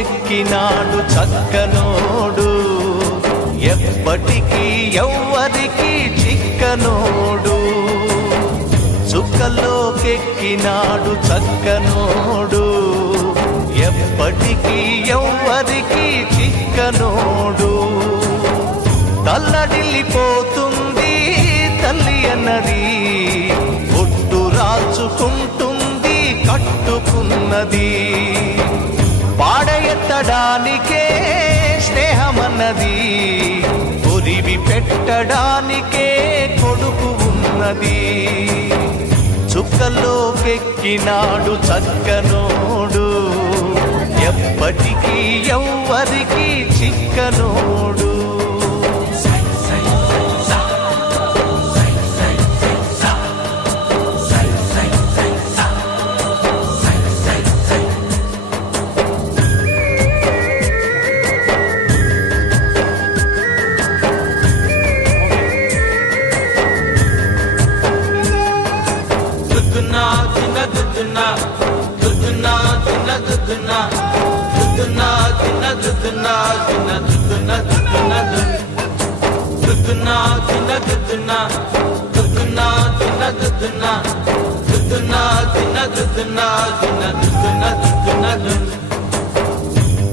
చుక్కల్లోకెక్కినాడు చక్కనోడు, ఎప్పటికీ ఎవ్వరికి చిక్కనోడు. చుక్కల్లోకెక్కినాడు చక్కనోడు, ఎప్పటికీ ఎవ్వరికి చిక్కనోడు. తల్లడిల్లిపోతుంది తల్లి అన్నది, ఒట్టు రాచుకుంటుంది కట్టుకున్నది. పాడెత్తడానికే స్నేహమన్నది, ఒరివి పెట్టడానికే కొడుకు ఉన్నది. చుక్కల్లోకెక్కినాడు చక్కనోడు, ఎప్పటికీ ఎవ్వరికి చిక్కనోడు.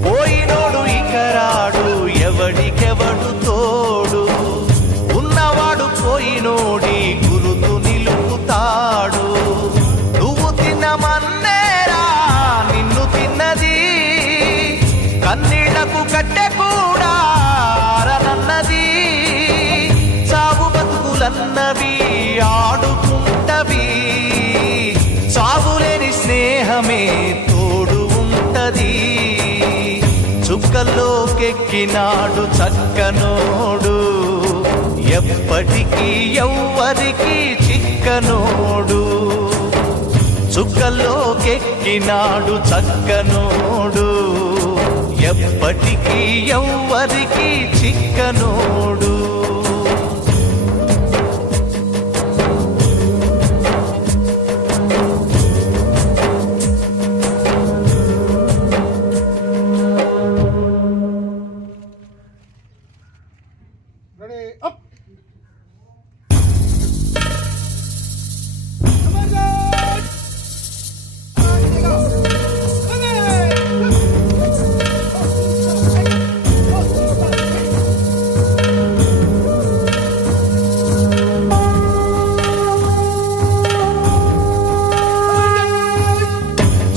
పోయినోడు ఇక రాడు, ఎవడికెవడు తోడు. ఉన్నవాడు పోయినోడి గురుతు నిలుపుతాడు. నువ్వు తిన్నమన్నేరా నిన్ను తిన్నది, కన్నీళ్లకు కట్టె కూడా ఆరనన్నది. చావు బతుకులన్నవి ఆడుకుంటవి, చావులేని స్నేహమే తోడు ఉంటది. చుక్కల్లోకెక్కినాడు చక్కనోడు, ఎప్పటికీ ఎవ్వరికి చిక్కనోడు. చుక్కల్లోకెక్కినాడు చక్కనోడు, ఎప్పటికీ ఎవ్వరికి చిక్కనోడు.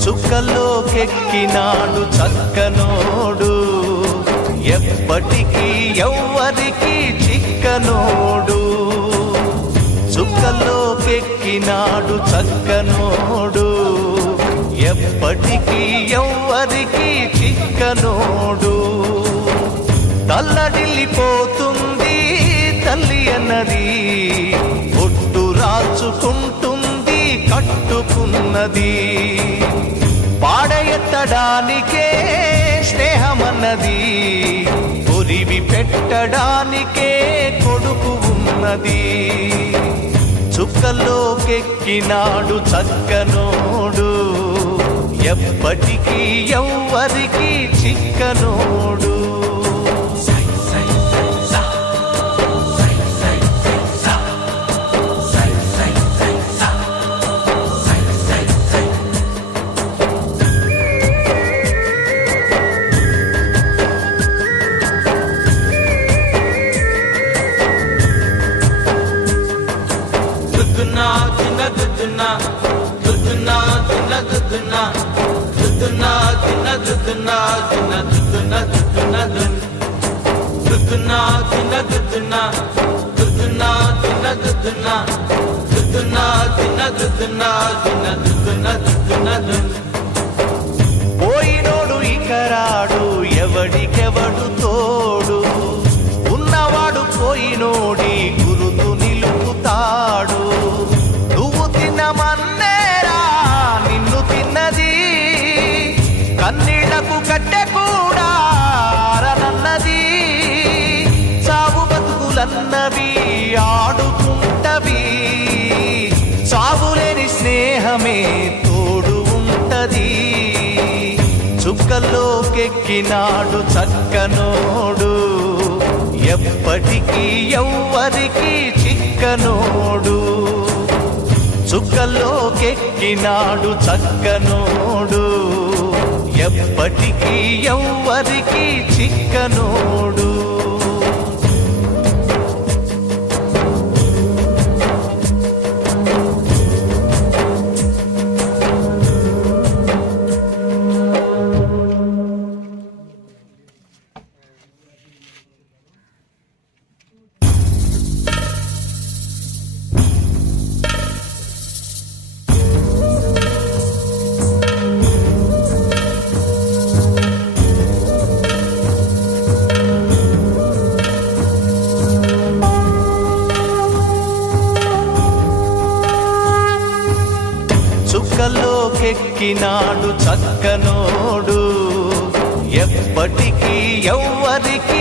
చుక్కల్లోకెక్కినాడు చక్కనోడు, ఎప్పటికీ ఎవ్వరికి చిక్కనోడు. చుక్కల్లోకెక్కినాడు చక్కనోడు, ఎప్పటికీ ఎవ్వరికి చిక్కనోడు. తల్లడిల్లిపోతుంది తల్లి అన్నది, ఒట్టు రాచుకుంటుంది కట్టుకున్నది. పాడెత్తడానికే స్నేహమన్నది, ఒరివి పెట్టడానికే కొడుకు ఉన్నది. చుక్కల్లోకెక్కినాడు చక్కనోడు, ఎప్పటికీ ఎవ్వరికి చిక్కనోడు. పోయినోడు ఇక రాడు, ఎవడికెవడు తోడు. ఉన్నవాడు పోయినోడి గురుతు నిలుపుతాడు. నువ్వు తిన్నమన్నేరా నిన్ను తిన్నది, కన్నీళ్లకు కట్టె కూడా ఆరనన్నది. చావు బతుకులన్నవి ఆడుకుంటవి, చావులేని స్నేహమే తోడు ఉంటది. చుక్కల్లోకెక్కి చుక్కల్లోకెక్కినాడు చక్కనోడు ఎప్పటికీ ఎవ్వరికి చిక్కనోడు చుక్కల్లోకెక్కినాడు చక్కనోడు ఎప్పటికీ ఎవ్వరికి చిక్కనోడు చుక్కల్లోకెక్కినాడు చక్కనోడు ఎప్పటికీ ఎవ్వరికి